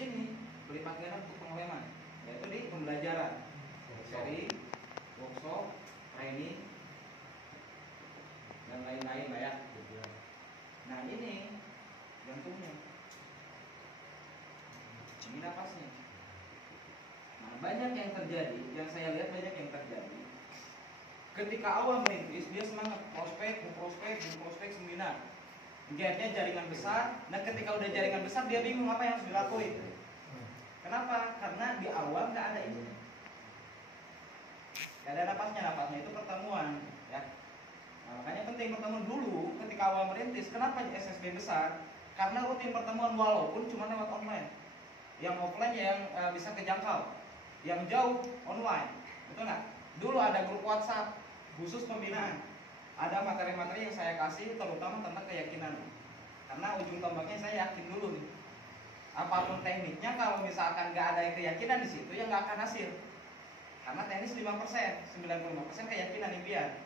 sini berlipat ganda untuk pengeweman, yaitu di pembelajaran, seri, workshop, training, dan lain-lain lah ya. Nah ini jantungnya, ini napasnya. Nah banyak yang terjadi, yang saya lihat banyak yang terjadi. Ketika awal merintis dia semangat prospek seminar, gapnya jaringan besar. Nah ketika udah jaringan besar dia bingung apa yang harus dilakuin. Kenapa? Karena di awal nggak ada ini, nggak ada napasnya itu pertemuan ya. Nah, makanya penting pertemuan dulu ketika awal merintis. Kenapa SSB besar? Karena rutin pertemuan walaupun cuma lewat online. Yang offline yang bisa kejangkau, yang jauh online, betul nggak? Dulu ada grup WhatsApp khusus pembinaan. Ada materi-materi yang saya kasih terutama tentang keyakinan. Karena ujung tombaknya saya yakin dulu nih. Apapun tekniknya kalau misalkan nggak ada keyakinan di situ ya nggak akan hasil. Karena teknis 5%, 95% keyakinan impian.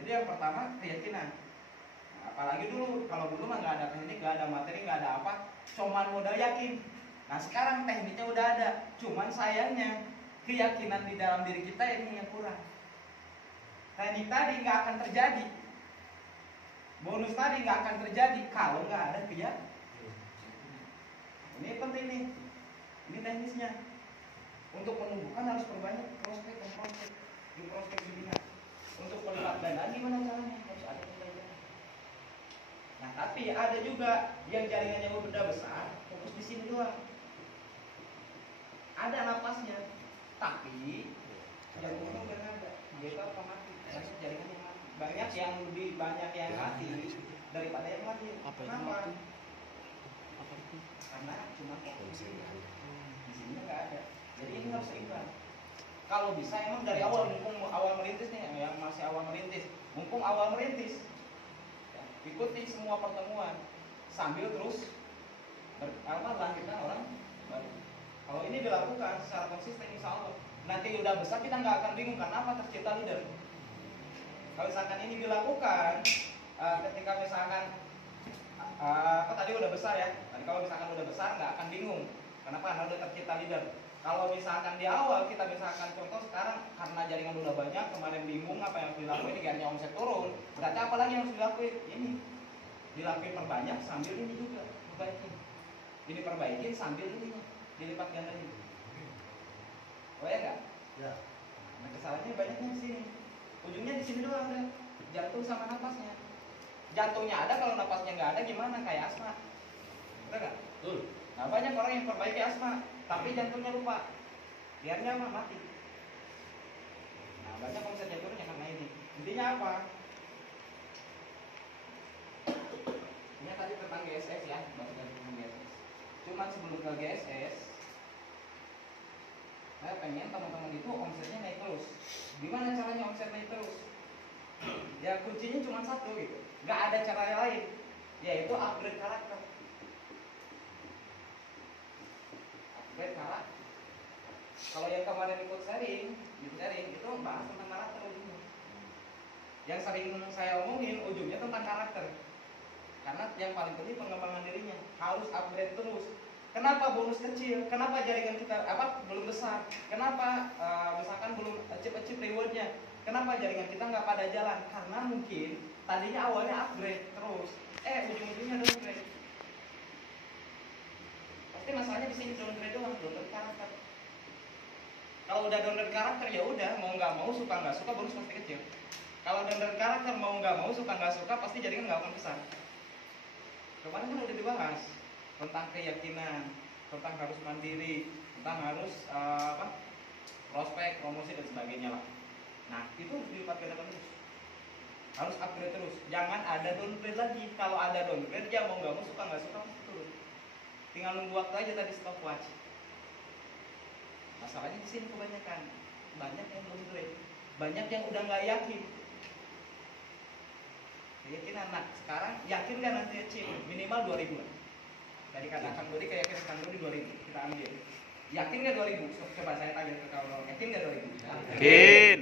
Jadi yang pertama keyakinan. Nah, apalagi dulu, kalau dulu mah nggak ada teknik, nggak ada materi, nggak ada apa, cuman modal yakin. Nah sekarang tekniknya udah ada, cuman sayangnya keyakinan di dalam diri kita ini yang kurang. Teknik tadi nggak akan terjadi, bonus tadi nggak akan terjadi kalau nggak ada keyakinan. Ini penting nih, ini teknisnya. Untuk menumbuhkan harus perbanyak prospek di prospek pembinaan. Untuk melipat gandaan gimana caranya? Harus ada pembelajaran. Nah tapi ada juga yang jaringannya udah besar, fokus di sini doang. Ada napasnya, tapi jantungnya udah nggak ada. Dia itu apa mati? Karena jaringannya mati. Banyak yang mati daripada yang lahir. Kenapa? Karena cuma fokus di sini nggak ada. Jadi ini harus seimbang. Kalau bisa emang dari awal, mumpung awal merintis nih, yang masih awal merintis, mumpung awal merintis, ya, ikuti semua pertemuan sambil terus melahirkan orang baru. Kalau ini dilakukan secara konsisten, insya Allah nanti udah besar kita nggak akan bingung karena apa tercipta leader. Kalau misalkan ini dilakukan ketika misalkan tadi udah besar ya, tadi kalau misalkan udah besar nggak akan bingung. Kenapa? Karena udah tercipta leader. Kalau misalkan di awal kita misalkan contoh sekarang karena jaringan udah banyak, kemarin bingung apa yang dilakuin, diganti omset turun, berarti apa lagi yang harus dilakuin? Ini dilakuin perbanyak sambil ini juga perbaikin. Ini perbaikin sambil ini dilipat gandain. Oh ya enggak? Ya. Nah kesalahannya banyaknya di sini. Ujungnya di sini doang deh. Jantung sama napasnya. Jantungnya ada, kalau napasnya nggak ada gimana? Kayak asma. Betul nggak? Betul. Nah banyak orang yang perbaiki asma, tapi jantungnya lupa, biarnya mah mati. Nah banyak omsetnya turunnya karena ini. Intinya apa? Ini tadi tentang GSS ya, bahas tentang GSS. Cuman sebelum ke GSS, saya pengen teman-teman itu omsetnya naik terus. Gimana caranya omset naik terus? Ya kuncinya cuma satu gitu, nggak ada cara lain, yaitu upgrade karakter. Karakter. Kalau yang kemarin ikut sharing itu bahas tentang karakter ujungnya. Yang sering saya omongin ujungnya tentang karakter. Karena yang paling penting pengembangan dirinya harus upgrade terus. Kenapa bonus kecil? Kenapa jaringan kita belum besar? Kenapa misalkan belum achieve rewardnya? Kenapa jaringan kita nggak pada jalan? Karena mungkin tadinya awalnya upgrade terus, ujung-ujungnya downgrade. Pasti masalahnya di sini downgrade doang, downgrade karakter. Kalau udah downgrade karakter ya udah, mau nggak mau, suka nggak suka, bonus pasti kecil. Kalau downgrade karakter mau nggak mau, suka nggak suka, pasti jaringan nggak akan besar. Kemarin kan udah dibahas tentang keyakinan, tentang harus mandiri, tentang harus prospek, promosi dan sebagainya lah. Nah itu harus dilipat gandakan terus, harus upgrade terus. Jangan ada downgrade lagi. Kalau ada downgrade ya mau nggak mau, suka nggak suka, pasti turun. Tinggal nunggu waktu aja tadi stopwatch. Masalahnya di sini kebanyakan, banyak yang downgrade, banyak yang udah nggak yakin. Keyakinan, nah sekarang yakin nggak nanti achieve minimal 2000 lah. Dari kata Kang Dodi, keyakinan Kang Dodi 2000 kita ambil. Yakin nggak 2000? Coba saya tanya ke kawan, yakin nggak 2000? Yakin.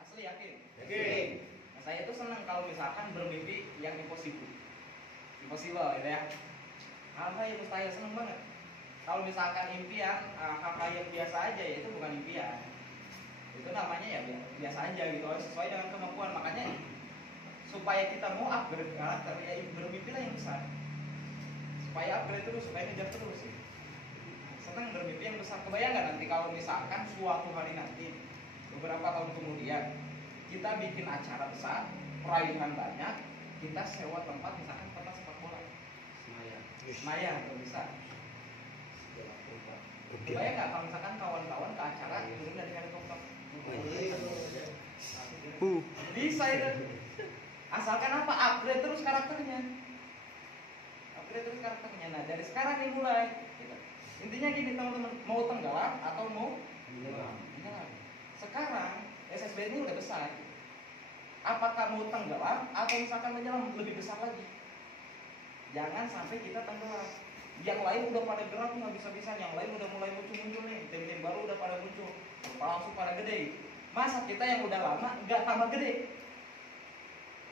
Asli yakin? Yakin. Nah, saya itu senang kalau misalkan bermimpi yang impossible gitu ya. Hal-hal yang mustahil seneng banget. Kalau misalkan impian hal-hal yang biasa aja ya itu bukan impian. Itu namanya ya biasa aja gitu, sesuai dengan kemampuan. Makanya supaya kita mau upgrade karakter ya bermimpilah yang besar. Supaya upgrade terus, supaya ngejar terus sih. Senang bermimpi yang besar. Kebayang nggak nanti kalau misalkan suatu hari nanti beberapa tahun kemudian kita bikin acara besar, perayaan banyak, kita sewa tempat misalkan tempat sepak bola. Senayan kalau bisa. Kebayang nggak kalau misalkan kawan-kawan ke acara turun dari helikopter? Bisa itu. Asalkan apa? Upgrade terus karakternya. Upgrade terus karakternya. Nah dari sekarang nih mulai. Gitu. Intinya gini teman-teman, mau tenggelam atau mau tenggelam. Sekarang SSB ini udah besar. Apakah mau tenggelam atau misalkan menyelam lebih besar lagi? Jangan sampai kita tenggelam. Yang lain udah pada gerak nggak bisa-bisa, yang lain udah mulai muncul nih, tim-tim baru udah pada muncul, langsung pada gede. Masa kita yang udah lama nggak tambah gede?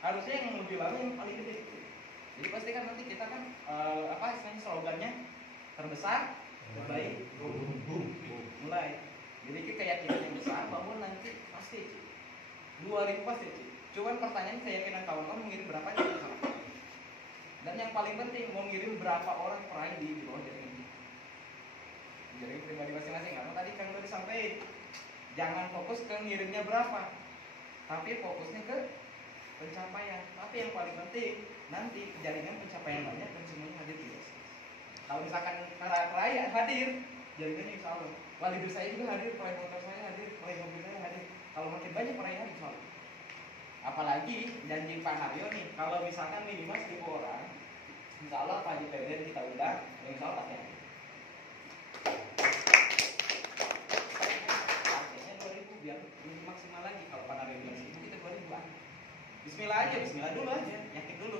Harusnya yang lebih lama yang paling gede. Jadi pastikan nanti kita kan istilahnya slogannya terbesar, terbaik, mulai. Jadi keyakinan yang besar bahwa nanti pasti 2000 pasti. Cuman pertanyaan keyakinan kawan-kawan mengirim berapa nih? Dan yang paling penting mau ngirim berapa orang peraih di bawah jaringan ini. Jaringan pribadi masing-masing. Karena tadi kan udah disampaikan, jangan fokus ke ngirimnya berapa, tapi fokusnya ke pencapaian. Tapi yang paling penting nanti jaringan pencapaian banyak dan semuanya hadir di sini. Kalau misalkan peraih hadir, jaringannya insya Allah. Wali saya juga hadir, peraih motor saya hadir, peraih mobil saya hadir. Kalau makin banyak peraih insya Allah. Apalagi janji Pak Haryo nih, kalau misalkan minimal 1000 orang, insya Allah Pak Haji Februari kita undang, insya Allah ya. Targetnya 2000 biar lebih maksimal lagi. Kalau Pak Haryo bilang itu kita 2000-an. Bismillah aja, Bismillah dulu aja, yakin dulu.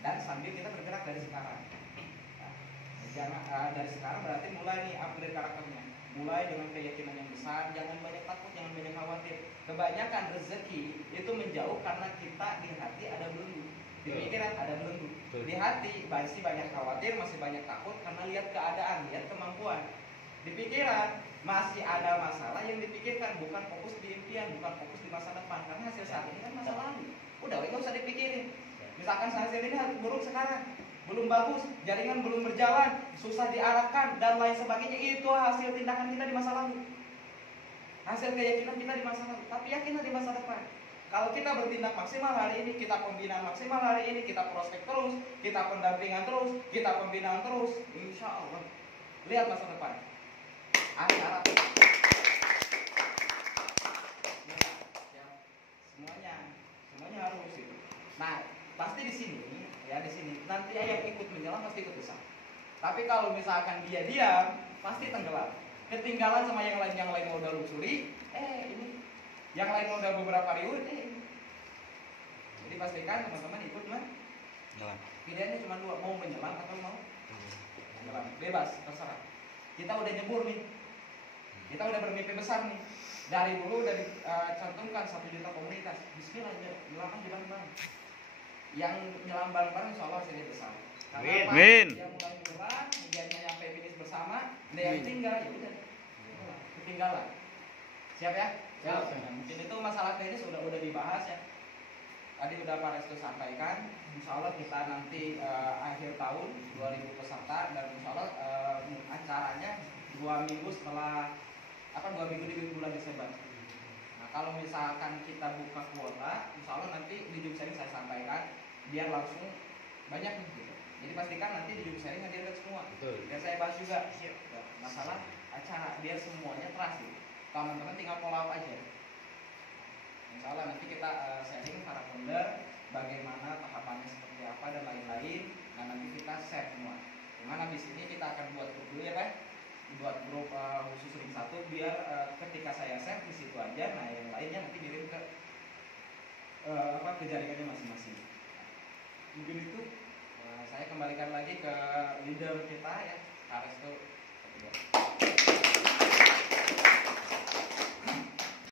Dan sambil kita bergerak dari sekarang. Nah, jangan dari sekarang berarti mulai nih upgrade karakternya. Mulai dengan keyakinan yang besar, jangan banyak takut, jangan banyak khawatir. Kebanyakan rezeki itu menjauh karena kita di hati ada belenggu, di pikiran ada belenggu. Di hati masih banyak khawatir, masih banyak takut karena lihat keadaan, lihat kemampuan. Di pikiran masih ada masalah yang dipikirkan, bukan fokus di impian, bukan fokus di masa depan. Karena hasil saat ini kan masa lalu. Udah, nggak usah dipikirin. Misalkan hasil ini buruk sekarang, belum bagus, jaringan belum berjalan, susah diarahkan dan lain sebagainya, itu hasil tindakan kita di masa lalu, hasil keyakinan kita di masa lalu. Tapi yakinlah di masa depan. Kalau kita bertindak maksimal hari ini, kita pembinaan maksimal hari ini, kita prospek terus, kita pendampingan terus, kita pembinaan terus, insya Allah lihat masa depan. Acara semuanya harus itu. Nah pasti di sini nanti yang ikut menyelam pasti ikut besar. Tapi kalau misalkan dia diam, pasti tenggelam, ketinggalan sama yang lain mau udah lusuri, ini yang lain mau udah beberapa ribu, jadi pastikan teman-teman ikut menyelam. Pilihannya cuma dua, mau menyelam atau mau menyelam, bebas terserah. Kita udah nyebur nih, kita udah bermimpi besar nih. Dari dulu udah dicantumkan 1 juta komunitas. Bismillah, nyelam aja bareng-bareng. Yang nyelam bareng-bareng insya Allah hasilnya besar. Amin. Dia mulai menyerang, dia nyampe finish bersama, dia yang tinggal, ya udah ketinggalan. Siap ya? Siap. Nah, mungkin itu masalah teknis udah dibahas ya. Tadi udah Pak Restu sampaikan. Insya Allah kita nanti akhir tahun 2000 peserta dan insya Allah acaranya 2 minggu setelah 2 minggu di bulan Desember. Nah kalau misalkan kita buka kuota, insya Allah nanti di Zoom sharing saya sampaikan biar langsung banyak nih gitu. Jadi pastikan nanti di Zoom sharing hadirkan semua. Betul. Biar saya bahas juga masalah acara biar semuanya terasa. Teman-teman tinggal follow up aja. Insya Allah nanti kita sharing para founder bagaimana tahapannya seperti apa dan lain-lain. Nah nanti kita share semua. Dimana di sini kita akan buat grup dulu ya Pak. Buat grup khusus ring 1 biar ketika saya share di situ aja, nah yang lainnya nanti kirim ke jaringannya masing-masing. Mungkin itu saya kembalikan lagi ke leader kita ya, Pak Restu.